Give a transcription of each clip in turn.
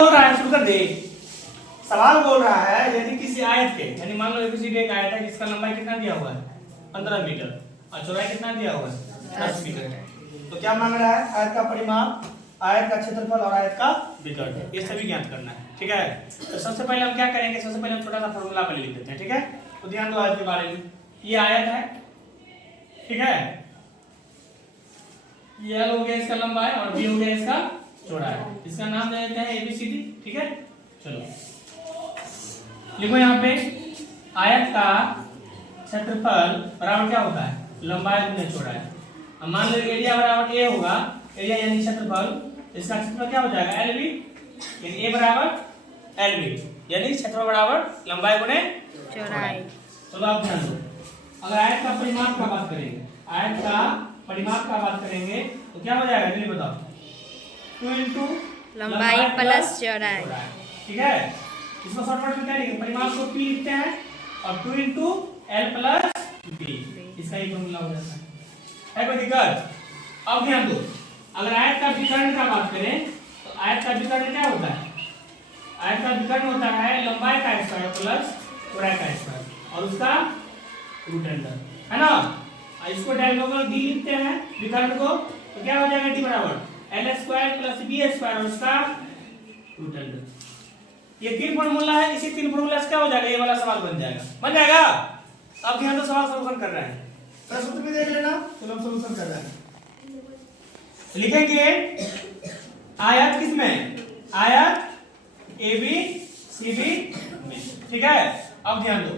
बोल रहा है, शुरू कर दे। सवाल बोल रहा है यदि किसी आयत के, यानी मान लो एबीसीडी एक आयत है जिसका लंबाई कितना दिया हुआ है 15 मीटर और चौड़ाई कितना दिया हुआ है 10 मीटर। तो क्या मांग रहा है? आयत का परिमाप, आयत का क्षेत्रफल और आयत का विकर्ण, ये सभी ज्ञात करना है। ठीक है, तो सबसे पहले हम क्या करेंगे, सबसे पहले हम छोटा सा फॉर्मूला पहले लिख देते हैं। ठीक है, तो ध्यान दो आयत के बारे में। ये आयत है, ठीक है, ये एल हो गया इसका लंबाई और बी हो गया इसका चौड़ाई। इसका नाम दे देते हैं एबीसीडी। ठीक है, चलो लिखो यहाँ पे आयत का क्षेत्रफल बराबर क्या होता है, लंबाई गुने चौड़ाई। अब मान लो एरिया बराबर ए होगा, एरिया यानी क्षेत्रफल, इसका क्षेत्रफल क्या हो जाएगा एल बी, यानी ए बराबर एल बी, यानी क्षेत्रफल बराबर लंबाई गुने चौड़ाई। चलो आप ध्यान दो, अगर आयत का परिमाप का बात करेंगे, आयत का परिमाप का बात करेंगे तो क्या हो जाएगा जल्दी बताओ, 2 इंटू लंबाई प्लस चौड़ाई। ठीक है, इसको शॉर्टकट में क्या लिखेंगे, परिमाप को p लिखते हैं और 2 इंटू एल प्लस बी, इसका ही फॉर्मूला हो जाता है कोई दिक्कत? अब ध्यान दो, अगर आयत का विकर्ण का बात करें तो आयत का विकर्ण क्या होता है, आयत का विकर्ण होता है लंबाई का स्क्वायर प्लस चौड़ाई का स्क्वायर और उसका रूट अंडर, है ना। इसको डायगोनल डी लिखते हैं विकर्ण को, तो क्या हो जाएगा डी बराबर L square plus B square और उसका रूट अंडर। ये तीन फॉर्मूला है, इसी तीन फॉर्मूला से क्या हो जाएगा, ये वाला सवाल बन जाएगा, बन जाएगा। अब ध्यान दो, सवाल सॉल्यूशन कर रहे हैं, प्रश्न भी देख लेना, चलो हम सॉल्यूशन कर रहे हैं। लिखेंगे आयत किसमें, आयत ए बी सी बी में। ठीक है, अब ध्यान दो,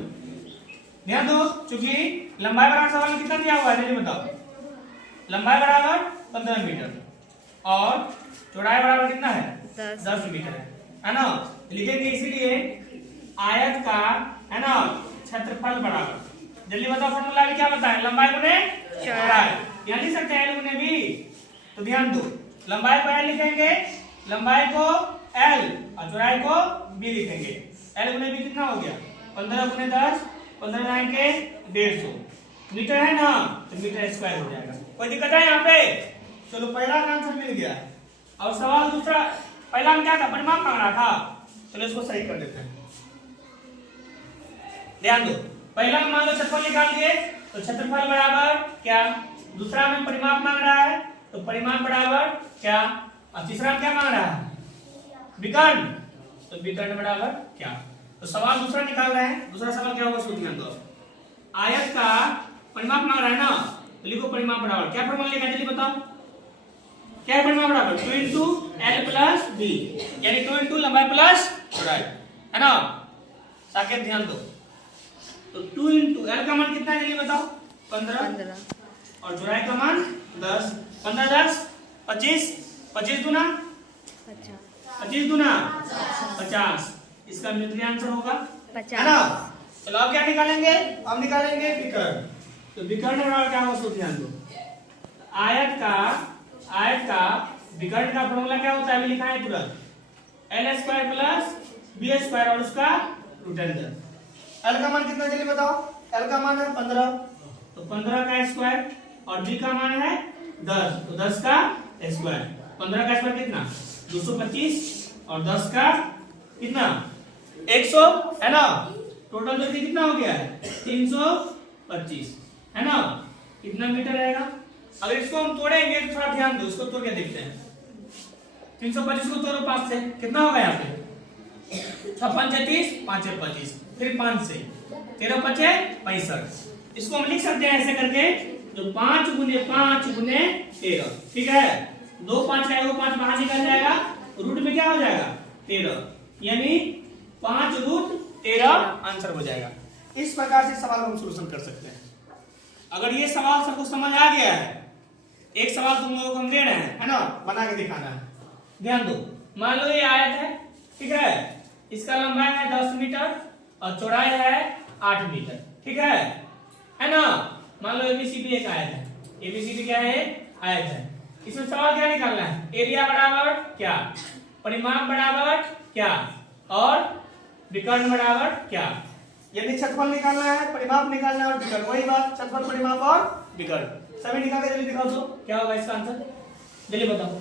ध्यान दो, चूंकि लंबाई बराबर सवाल में कितना दिया हुआ है, जल्दी बताओ। लंबाई बराबर 15 मीटर और चौड़ाई बराबर कितना है 10 मीटर है ना। लिखेंगे इसीलिए आयत का, है ना, क्षेत्रफल बराबर, जल्दी बताओ फॉर्मूला भी क्या बताएं, लंबाई गुने चौड़ाई, यानी लिख सकते हैं एल गुने बी। तो ध्यान दो, लंबाई को एल लिखेंगे, लंबाई को एल और चौड़ाई को बी लिखेंगे। एल गुने बी कितना हो गया 15 गुने 10, 15 9 के 150 मीटर है ना, तो मीटर स्क्वायर हो जाएगा। कोई दिक्कत है यहाँ पे? चलो पहला आंसर मिल गया है। और सवाल दूसरा, पहला हम क्या था, परिमाप मांग रहा था, चलो इसको सही कर देते हैं। ध्यान दो, पहला मान लो क्षेत्रफल निकाल दिए, तो क्षेत्रफल बराबर क्या, दूसरा में परिमाप मांग रहा है तो परिमाप बराबर क्या, और तीसरा क्या मांग रहा है विकर्ण, तो विकर्ण बराबर क्या। तो सवाल दूसरा निकाल रहे हैं, दूसरा सवाल क्या होगा, ध्यान दो, आयत का परिमाप मांग रहा है ना, तो लिखो परिमाप बराबर क्या, फॉर्मूला लिखा जल्दी बताओ, क्या है परिमाप बराबर 2 इंटू एल प्लस बी, यानी 2 इंटू लंबाई प्लस चौड़ाई, है ना। साकेत ध्यान दो, तो 2 इंटू एल का मान कितना है जल्दी बताओ 15 और चौड़ाई का मान 10, 15 10 25, 25 दूना 25 दूना 50, इसका मीट्रिक आंसर होगा 50, है ना। चलो अब क्या निकालेंगे, हम निकालेंगे विकर्ण। तो विकर्ण बराबर क्या होगा, ध्यान दो, आयत का विकर्ण का फॉर्मूला क्या होता है, अभी लिखा है तुरंत, L square plus B square और उसका रूट अंडर। एल का मान कितना जल्दी बताओ, एल का मान है 15, तो 15 का स्क्वायर और बी का मान है 10, तो 10 का स्क्वायर, 15 का स्क्वायर कितना 225 और 10 का कितना 100, है ना। टोटल जल्दी कितना हो गया है 325, है ना। कितना मीटर रहेगा, अगर इसको हम तोड़ेंगे तो थोड़ा ध्यान दो, इसको तोड़ के देखते हैं। 325 को तोड़ो 5 से, कितना होगा यहाँ पे 6 5 30, 5 6 25, फिर 5 से 13 5 65। इसको हम लिख सकते हैं ऐसे करके, जो 5 गुने 5 गुने 13, ठीक है, 2 5 का 5 बाहर निकल जाएगा, रूट में क्या हो जाएगा 13, यानी 5 रूट 13 आंसर हो जाएगा। इस प्रकार से सवाल हम सॉल्यूशन कर सकते हैं। अगर ये सवाल सबको समझ आ गया है, एक सवाल तुम लोगों को हम दे रहे हैं, है ना, बना के दिखाना है। ध्यान दो, मान लो ये आयत है, ठीक है, इसका लंबाई है 10 मीटर और चौड़ाई है 8 मीटर, ठीक है ना। मान लो एबीसीडी एक आयत है, एबीसीडी क्या है, आयत है। इसमें सवाल क्या निकालना है, एरिया बराबर क्या, परिमाप बराबर क्या और विकर्ण बराबर क्या। यानी क्षेत्रफल निकालना है, परिमाप निकालना है और विकर्ण, वही बात, क्षेत्रफल परिमाप और विकर्ण सभी निकाल के जल्दी दिखाओ तो क्या होगा इसका आंसर, जल्दी बताओ।